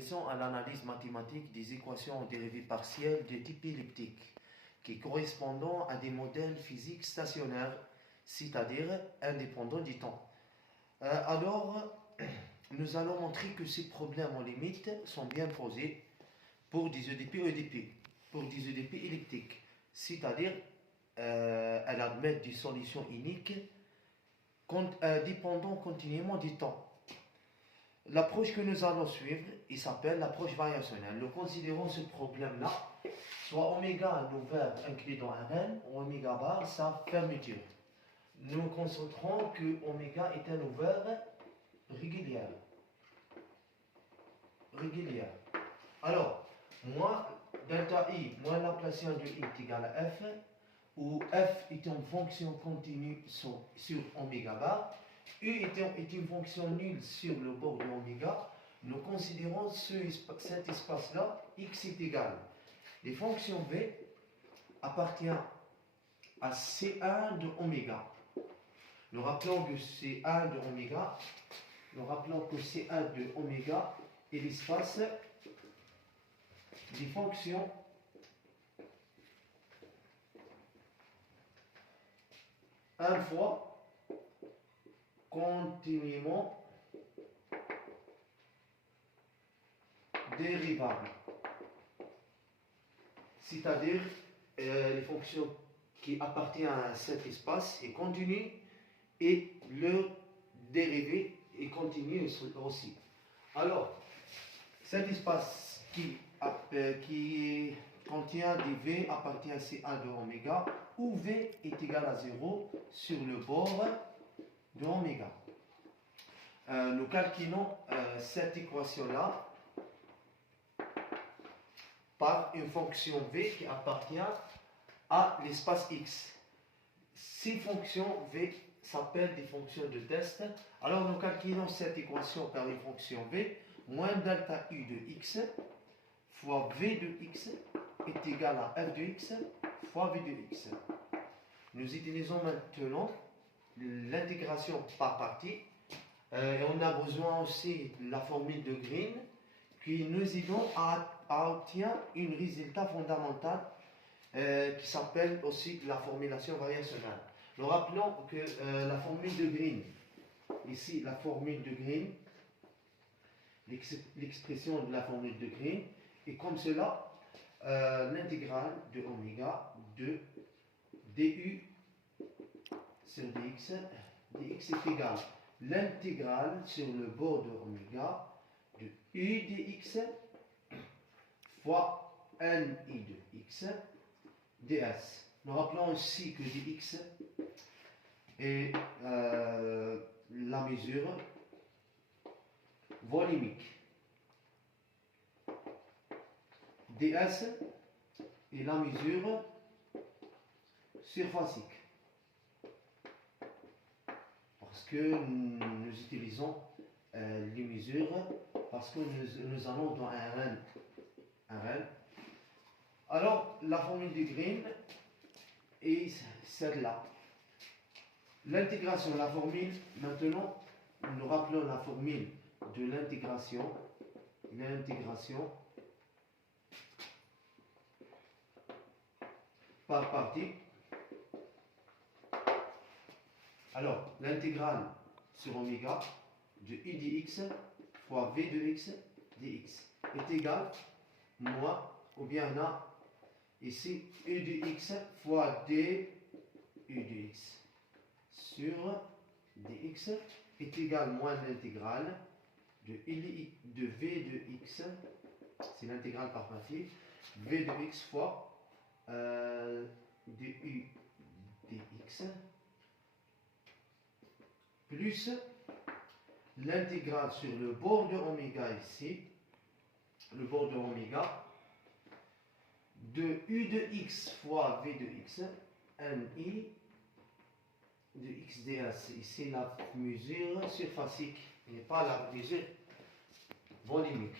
intéressons à l'analyse mathématique des équations en dérivées partielles de type elliptique, qui correspondent à des modèles physiques stationnaires, c'est-à-dire indépendants du temps. Alors, nous allons montrer que ces problèmes en limite sont bien posés pour des EDP EDP, pour des EDP elliptiques, c'est-à-dire elles admettent des solutions uniques dépendant continuellement du temps. L'approche que nous allons suivre, il s'appelle l'approche variationnelle. Nous considérons ce problème-là, soit oméga un ouvert inclus dans Rn, ou oméga bar sa fermeture. Nous constaterons que oméga est un ouvert régulier. Alors, moins delta i moins Laplacien de i est égal à f, où f est une fonction continue sur oméga bar, u est une fonction nulle sur le bord de oméga. Nous considérons cet espace-là, x est égal. Les fonctions v appartiennent à C1 de oméga. Nous rappelons que C1 de oméga, est l'espace des fonctions un fois continuellement dérivables, c'est-à-dire les fonctions qui appartiennent à cet espace est continue et leur dérivée est continue aussi. Alors, cet espace qui contient des V appartient à C1 de oméga, où V est égal à 0 sur le bord de oméga. Nous calculons cette équation-là par une fonction V qui appartient à l'espace X. Ces fonctions V s'appellent des fonctions de test. Alors nous calculons cette équation par une fonction V moins delta U de X fois V de X est égal à f de X fois V de X. Nous utilisons maintenant l'intégration par partie. Et on a besoin aussi de la formule de Green qui nous aide à obtenir un résultat fondamental qui s'appelle aussi la formulation variationnelle. Nous rappelons que la formule de Green, ici la formule de Green, l'expression de la formule de Green est comme cela, l'intégrale de oméga de du sur dx est égal à l'intégrale sur le bord de oméga de u dx fois n i de x ds. Nous rappelons aussi que dx est la mesure volumique. ds est la mesure surfacique. Parce que nous utilisons les mesures, parce que nous allons dans un Rn. Alors, la formule de Green est celle-là. L'intégration, la formule, maintenant, nous rappelons la formule de l'intégration. L'intégration par partie. Alors, l'intégrale sur oméga de u dx fois v de x dx est égal moins, ou bien on a ici u de x fois d u de x sur dx est égal moins l'intégrale de v de x, c'est l'intégrale par partie, v de x fois du dx plus l'intégrale sur le bord de oméga ici, le bord de oméga, de u de x fois v de x, ni de x ds. Ici la mesure surfacique, et pas la mesure volumique.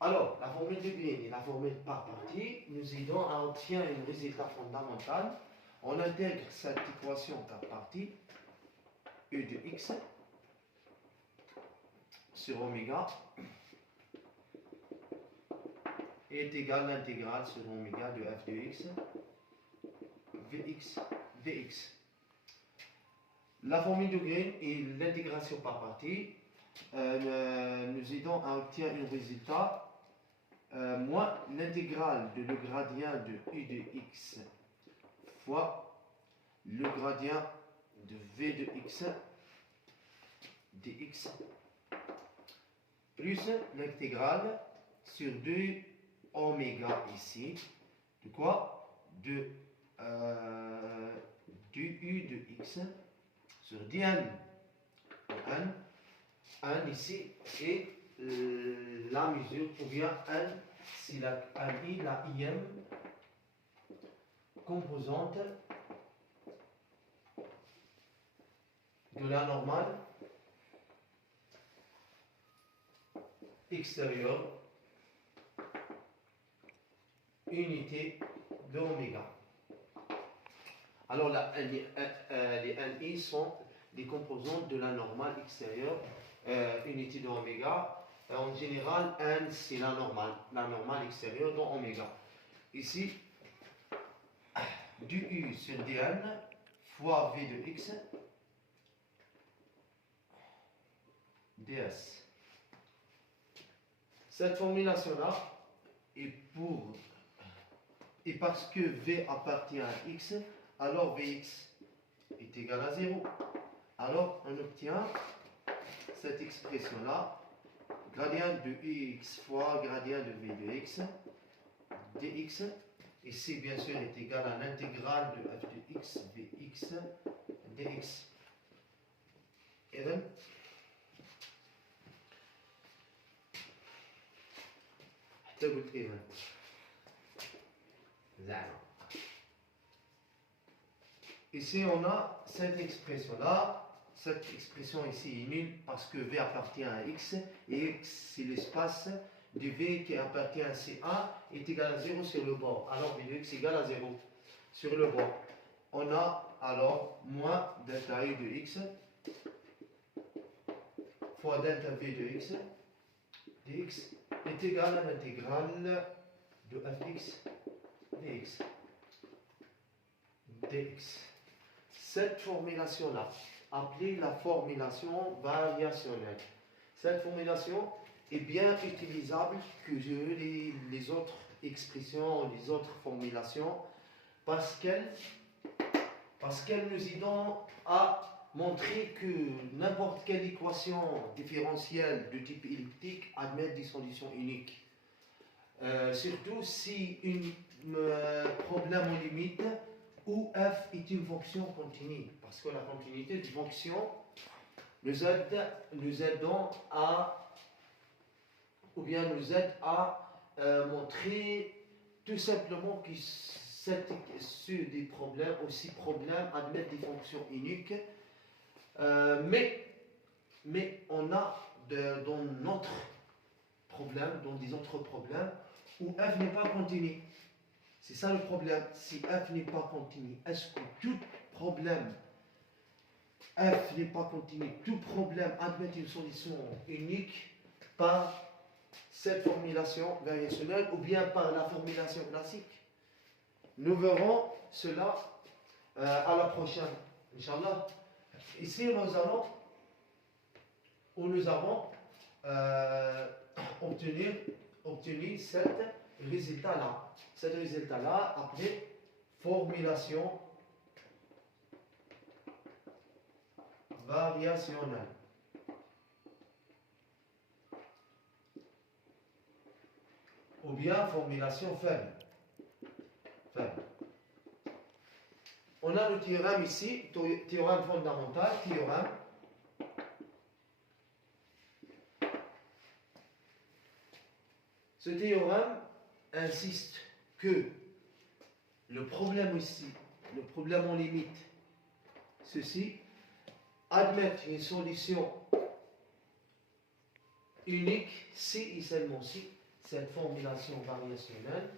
Alors, la formule de Green et la formule par partie nous aident à obtenir un résultat fondamental. On intègre cette équation par partie, u de x sur oméga est égal à l'intégrale sur oméga de f de x, vx, dx. La formule de Green et l'intégration par partie nous aidons à obtenir un résultat moins l'intégrale de le gradient de u de x fois le gradient de v de x dx plus l'intégrale sur 2 oméga ici de quoi de du u de x sur dn n, 1 ici et la mesure ou bien n si la i, la im composante de la normale extérieure unité de oméga. Alors les NI sont des composantes de la normale extérieure unité de oméga. En général, N c'est la normale extérieure de oméga. Ici, du U sur dN fois V de x ds. Cette formulation-là est et parce que V appartient à x, alors Vx est égal à 0. Alors on obtient cette expression-là, gradient de ux fois gradient de v de x dx, ici bien sûr est égal à l'intégrale de f de x vx dx. Et donc, ici on a cette expression-là. Cette expression ici est nulle parce que V appartient à X et X c'est l'espace de V qui appartient à CA est égal à 0 sur le bord. Alors V de X est égal à 0 sur le bord. On a alors moins delta U de X fois delta V de X dx est égal à l'intégrale de fx dx dx. Cette formulation-là, appelée la formulation variationnelle. Cette formulation est bien utilisable que les autres expressions, les autres formulations, parce qu'elle nous aide à montrer que n'importe quelle équation différentielle de type elliptique admet des solutions uniques. Surtout si un problème aux limites où f est une fonction continue, parce que la continuité de fonction nous aide à, ou bien nous aide à montrer tout simplement que des problèmes, aussi problèmes admettent des fonctions uniques, mais on a dans notre problème, dans des autres problèmes où f n'est pas continu. C'est ça le problème. Si f n'est pas continu, est-ce que tout problème f n'est pas continu, tout problème admet une solution unique par cette formulation variationnelle ou bien par la formulation classique? Nous verrons cela à la prochaine, Inch'Allah. Ici, nous avons obtenu cet résultat-là. Cet résultat-là appelé formulation variationnelle. Ou bien formulation faible. On a le théorème ici, théorème fondamental, théorème. Ce théorème insiste que le problème ici, le problème en limite, ceci, admet une solution unique si et seulement si cette formulation variationnelle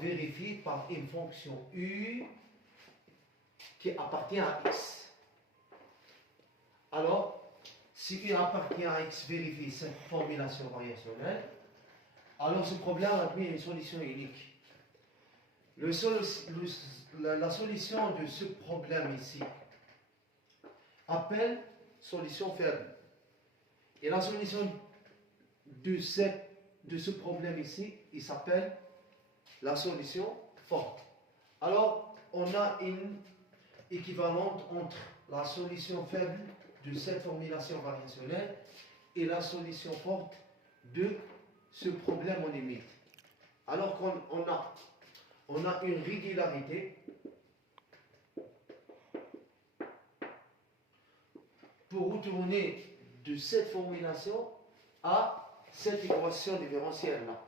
vérifie par une fonction u qui appartient à x. Alors, si u appartient à x, vérifie cette formulation variationnelle. Alors ce problème admet une solution unique. La solution de ce problème ici appelle solution faible. Et la solution de ce problème ici, il s'appelle la solution forte. Alors, on a une équivalente entre la solution faible de cette formulation variationnelle et la solution forte de ce problème en limite. Alors qu'on a une régularité pour retourner de cette formulation à cette équation différentielle-là.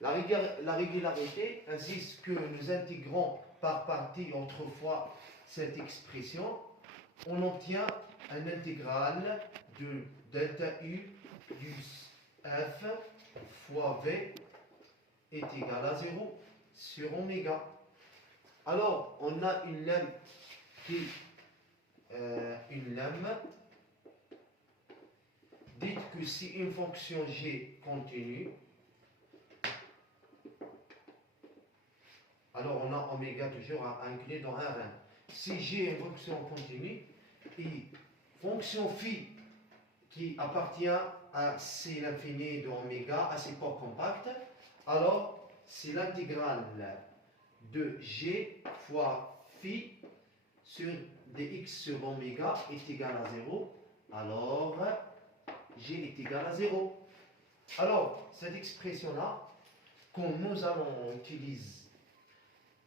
La régularité insiste que nous intégrons par partie autrefois cette expression, on obtient un intégral de delta U plus F fois V est égal à 0 sur oméga. Alors, on a une lemme dites que si une fonction g continue, alors on a oméga toujours à inclure dans un Rn. Si g est une fonction continue, et fonction phi qui appartient à C l'infini de oméga, à ses ports compacts, alors c'est l'intégrale de g fois phi sur dx sur oméga est égal à 0, alors g est égal à 0. Alors, cette expression-là, quand nous allons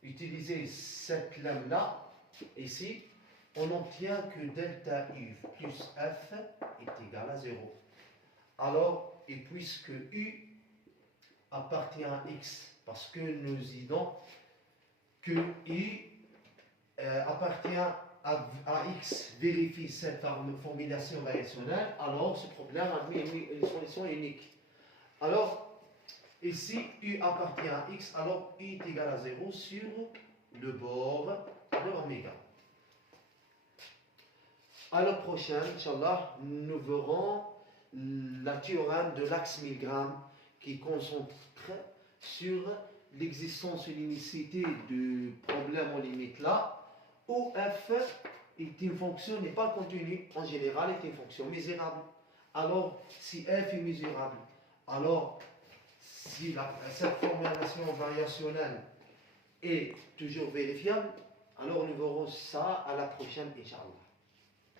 utiliser cette lemme-là, ici, on obtient que delta U plus F est égal à 0. Alors, et puisque U appartient à X, parce que nous disons que U appartient à X vérifie cette formulation variationnelle, alors ce problème a une solution unique. Alors, ici, U appartient à X, alors U est égal à 0 sur le bord de oméga. À la prochaine, Inch'Allah, nous verrons la théorème de l'axe Milgram qui concentre sur l'existence et l'unicité du problème en limite là, où f est une fonction n'est pas continue, en général est une fonction misérable. Alors, si f est misérable, alors si cette formulation variationnelle est toujours vérifiable, alors nous verrons ça à la prochaine, Inch'Allah.